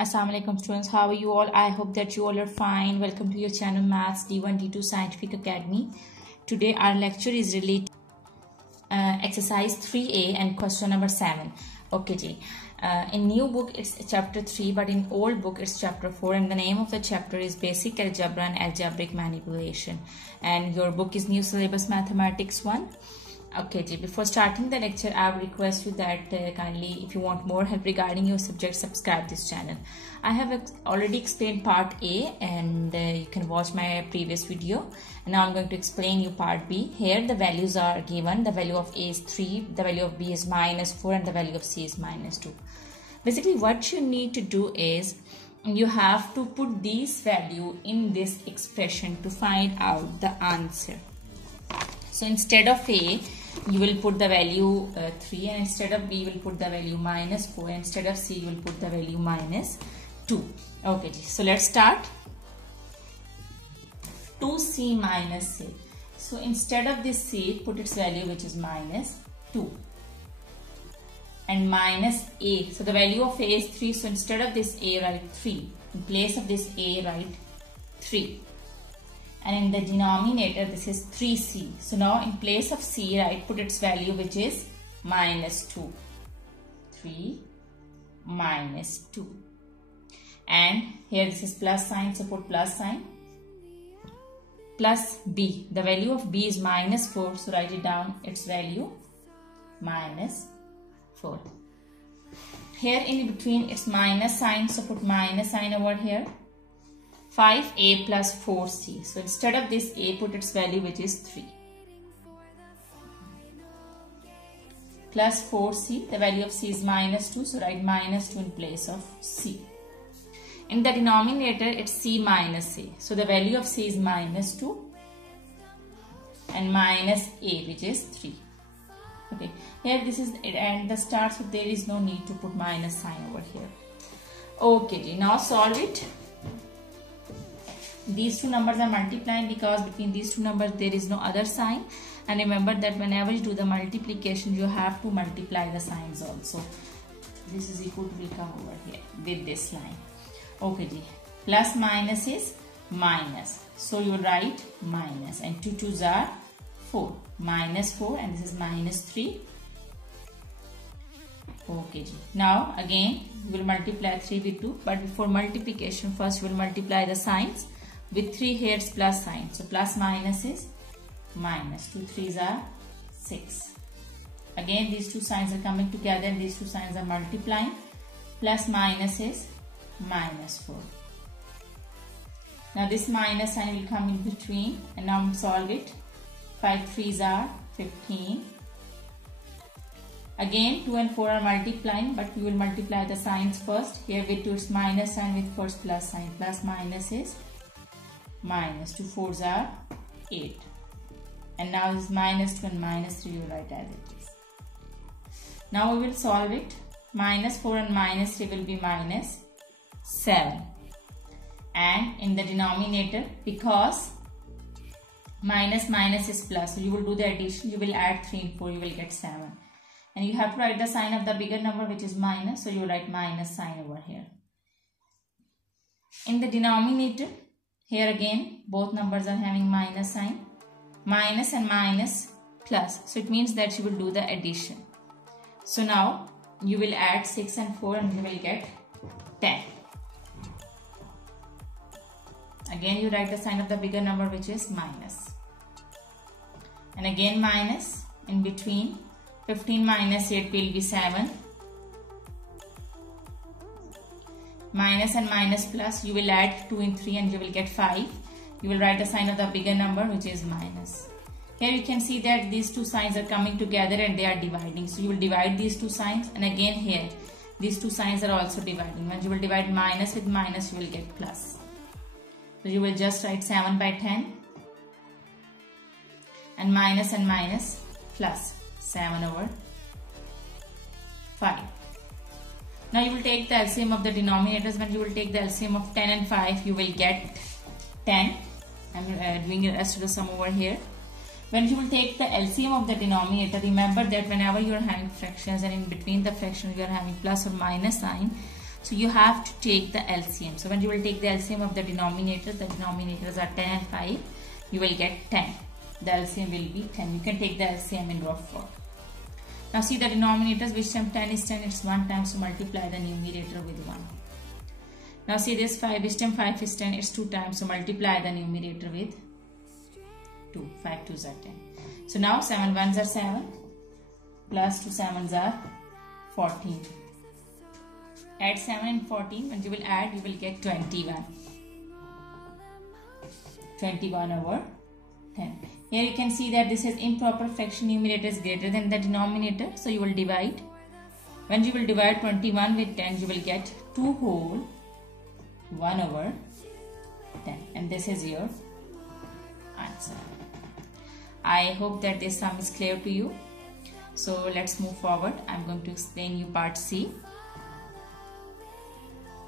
Assalamu alaikum students, how are you all? I hope that you all are fine. Welcome to your channel Maths D1 D2 Scientific Academy. Today our lecture is related exercise 3A and question number 7. Okay ji. In new book it's chapter 3, but in old book it's chapter 4, and the name of the chapter is Basic Algebra and Algebraic Manipulation, and your book is New Syllabus Mathematics 1. Okay ji, before starting the lecture I would request you that kindly, if you want more help regarding your subject, subscribe this channel. I have already explained part A, and you can watch my previous video, and now I'm going to explain you part B. Here the values are given. The value of A is 3, the value of B is -4, and the value of C is -2. Basically what you need to do is you have to put these value in this expression to find out the answer. So instead of A, you will put the value 3, and instead of B, you will put the value -4, and instead of C, you will put the value -2. Okay, so let's start. 2C minus C. So instead of this C, put its value, which is -2, and minus A. So the value of A is 3. So instead of this A, write 3. In place of this A, write 3. And in the denominator, this is 3C. So now in place of C, right, put its value, which is -2. 3 -2. And here this is plus sign, so put plus sign. Plus B. The value of B is -4, so write it down, its value -4. Here in between it's minus sign, so put minus sign over here. 5A plus 4C. So instead of this A, put its value, which is 3. Plus 4C. The value of C is -2. So write -2 in place of C. In the denominator, it's C minus A. So the value of C is -2 and minus A, which is 3. Okay. Here this is it, and the start, so there is no need to put minus sign over here. Okay. Now solve it. These two numbers are multiplying because between these two numbers there is no other sign, and remember that whenever you do the multiplication you have to multiply the signs also. This is equal to will come over here with this line. Okay ji. Plus minus is minus, so you will write minus, and 2 2s are 4. -4, and this is -3. Okay ji. Now again we will multiply 3 with 2, but before multiplication first we will multiply the signs. With 3 here it's plus sign, so plus minus is minus. 2 3s are 6. Again these two signs are coming together, and these two signs are multiplying. Plus minus is -4. Now this minus sign will come in between, and now solve it. 5 3s are 15. Again 2 and 4 are multiplying, but we will multiply the signs first. Here with 2 it's minus sign, with first plus sign. Plus minus is minus. 2 4s are 8. And now this -2 and -3 you write as it is. Now we will solve it. -4 and -3 will be -7. And in the denominator, because minus is plus, so you will do the addition. You will add 3 and 4, you will get 7. And you have to write the sign of the bigger number, which is minus, so you write minus sign over here. In the denominator, here again both numbers are having minus sign. Minus and minus plus, so it means that you will do the addition. So now you will add 6 and 4, and you will get 10. Again you write the sign of the bigger number, which is minus. And again minus. In between 15 minus 8 will be 7. Minus and minus plus, you will add 2 and 3, and you will get 5. You will write the sign of the bigger number, which is minus. Here you can see that these two signs are coming together and they are dividing. So you will divide these two signs, and again here these two signs are also dividing. When you will divide minus with minus, you will get plus. So you will just write 7 by 10, and minus plus 7 over 5. Now you will take the LCM of the denominators. When you will take the LCM of 10 and 5, you will get 10. I'm doing the rest of the sum over here. When you will take the LCM of the denominator, remember that whenever you are having fractions and in between the fractions you are having plus or minus sign, So you have to take the LCM. So when you will take the LCM of the denominators are 10 and 5, you will get 10. The LCM will be 10. You can take the LCM in rough work. Now see the denominators, which time 10 is 10, it's 1 time, so multiply the numerator with 1. Now see this 5 is 10, 5 is 10, it's 2 times, so multiply the numerator with 2. 5 2s are 10. So now 7 1s are 7, plus 2 7s are 14. Add 7 and 14, when you will add, you will get 21. 21 over 10. Here you can see that this is improper fraction, numerator is greater than the denominator, so you will divide. When you will divide 21 with 10, you will get 2 whole 1 over 10, and this is your answer. I hope that this sum is clear to you. So let's move forward. I'm going to explain you part C.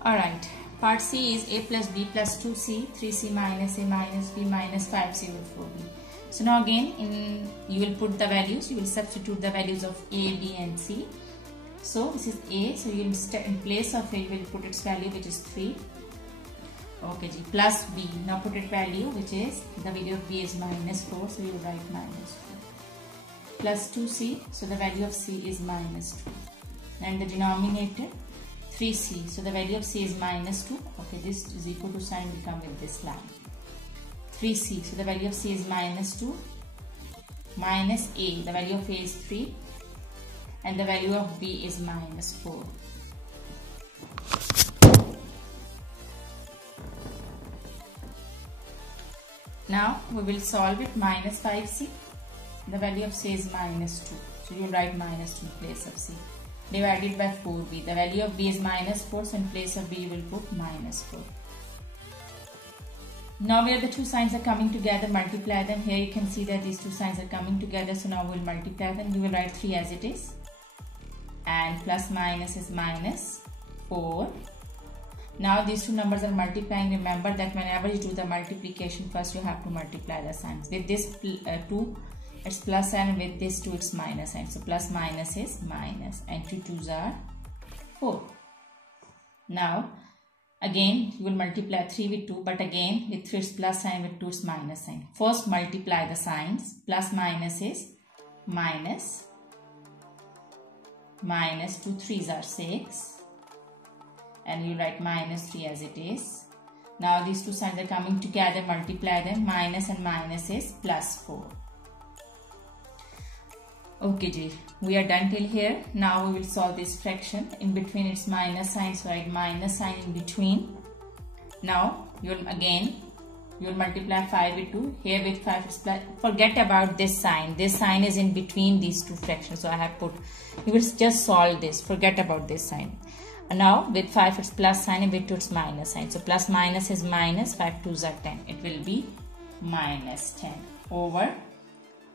Alright, part C is a plus b plus 2c, 3c minus a minus b minus 5c over 4b. So now again, you will put the values, you will substitute the values of a, b and c. So this is a, so you will in place of a, you will put its value, which is 3. Okay, G, plus b, now put its value, which is, the value of b is minus 4, so you will write minus 4. Plus 2c, so the value of c is minus 2. And the denominator, 3c, so the value of c is minus 2. Okay, this is equal to sign will come with this line. 3c, so the value of c is minus 2. Minus a, the value of a is 3. And the value of b is minus 4. Now we will solve it. Minus 5c, the value of c is minus 2. So you will write minus 2 in place of c. Divided by 4b. The value of b is minus 4, so in place of b you will put minus 4. Now where the two signs are coming together, multiply them. Here you can see that these two signs are coming together, so now we will multiply them. You will write 3 as it is. And plus minus is minus 4. Now these two numbers are multiplying. Remember that whenever you do the multiplication, first you have to multiply the signs. With this 2, it's plus, and with this 2 it's minus, and so plus minus is minus, and 2 2s are 4. Now again you will multiply 3 with 2, but again with 3 it's plus sign, with 2 it's minus sign. First multiply the signs. Plus minus is minus, minus 2 3s are 6, and you write minus 3 as it is. Now these two signs are coming together, multiply them. Minus and minus is plus 4. Okay, G, we are done till here. Now we will solve this fraction. In between it's minus sign, so write minus sign in between. Now you will multiply 5 with 2. Here with 5 it's plus. Forget about this sign. This sign is in between these two fractions, so I have put. You will just solve this. Forget about this sign. Now with 5 it's plus sign, and with 2 it's minus sign. So plus minus is minus. 5 2s are 10. It will be minus 10 over.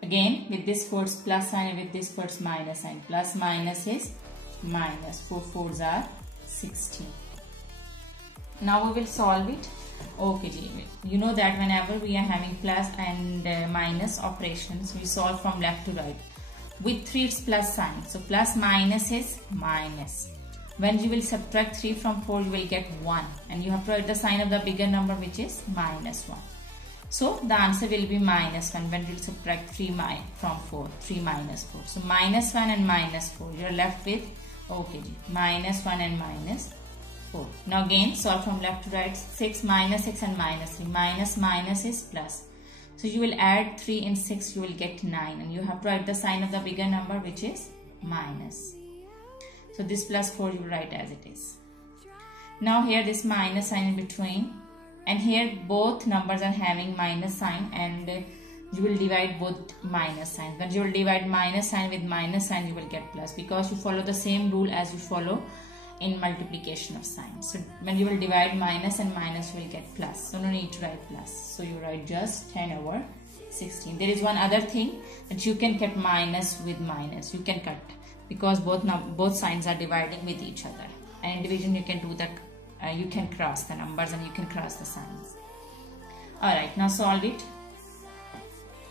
Again with this 4 it's plus sign, and with this 4 it's minus sign. Plus minus is minus. 4 4s are 16. Now we will solve it. Okay, you know that whenever we are having plus and minus operations, we solve from left to right. With 3 it's plus sign, so plus minus is minus. When you will subtract 3 from 4, you will get 1, and you have to write the sign of the bigger number, which is minus 1. So the answer will be minus 1 when you will subtract 3 from 4, 3 minus 4. So minus 1 and minus 4, you are left with, okay, minus 1 and minus 4. Now again solve from left to right. 6 minus 6 and minus 3. Minus minus is plus. So you will add 3 in 6, you will get 9, and you have to write the sign of the bigger number, which is minus. So this plus 4 you will write as it is. Now here this minus sign in between, and here both numbers are having minus sign, and you will divide both minus signs. When you will divide minus sign with minus sign, you will get plus, because you follow the same rule as you follow in multiplication of signs. So when you will divide minus and minus, you will get plus. So no need to write plus. So you write just 10 over 16. There is one other thing, that you can cut minus with minus. You can cut, because both signs are dividing with each other. And in division you can do the you can cross the numbers, and you can cross the signs. Alright, now solve it.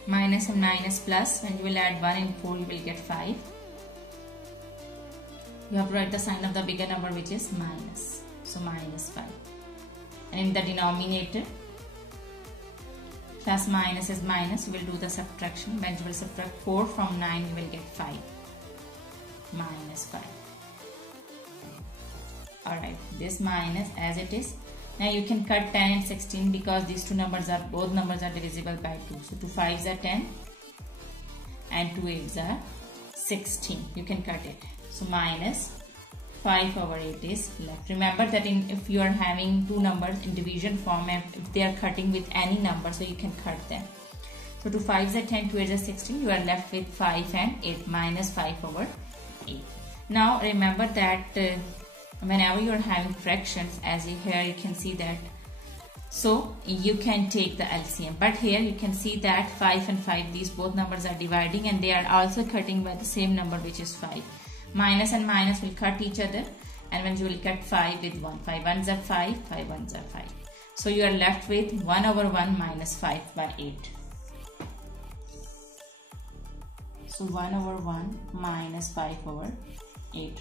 Minus and minus plus. When you will add 1 and 4, you will get 5. You have to write the sign of the bigger number, which is minus. so minus 5. And in the denominator, plus minus is minus, we will do the subtraction. When you will subtract 4 from 9, you will get 5, minus 5. Alright, this minus as it is. Now you can cut 10 and 16 because these both numbers are divisible by 2. So 2 5s are 10 and 2 8s are 16. You can cut it. So minus 5 over 8 is left. Remember that if you are having two numbers in division form, and if they are cutting with any number, so you can cut them. So 2 5s are 10, 2 8s are 16. You are left with 5 and 8, minus 5 over 8. Now remember that whenever you are having fractions, as here you can see that, so you can take the LCM, but here you can see that 5 and 5, these both numbers are dividing and they are also cutting by the same number, which is 5. Minus and minus will cut each other, and when you will cut 5 with 1, 5 1s are 5, 5 1s are 5. So you are left with 1 over 1 minus 5 by 8. So 1 over 1 minus 5 over 8.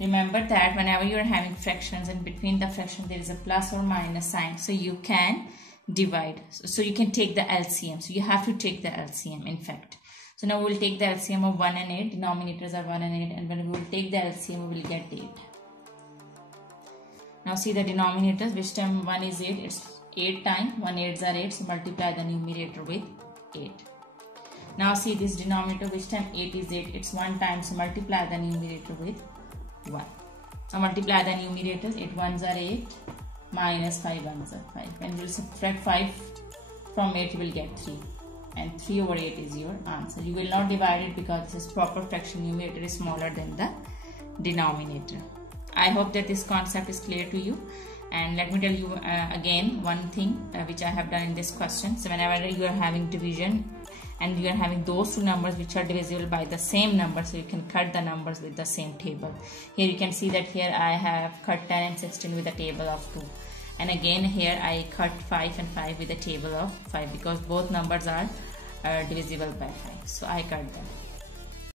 Remember that whenever you are having fractions and between the fractions there is a plus or minus sign, so you can divide. So you can take the LCM. So you have to take the LCM in fact. So now we will take the LCM of 1 and 8. Denominators are 1 and 8, and when we will take the LCM we will get 8. Now see the denominators, which time 1 is 8, it's 8 times 1 8s are 8, so multiply the numerator with 8. Now see this denominator, which time 8 is 8, it's 1 time, so multiply the numerator with 1. Now multiply the numerators, 8 1s are 8, minus 5 1s are 5. When you will subtract 5 from 8, you will get 3. And 3 over 8 is your answer. You will not divide it because this is proper fraction. Numerator is smaller than the denominator. I hope that this concept is clear to you. And let me tell you again one thing which I have done in this question. So whenever you are having division and you are having those two numbers which are divisible by the same number, so you can cut the numbers with the same table. Here you can see that here I have cut 10 and 16 with a table of 2. And again here I cut 5 and 5 with a table of 5 because both numbers are divisible by 5. So I cut them.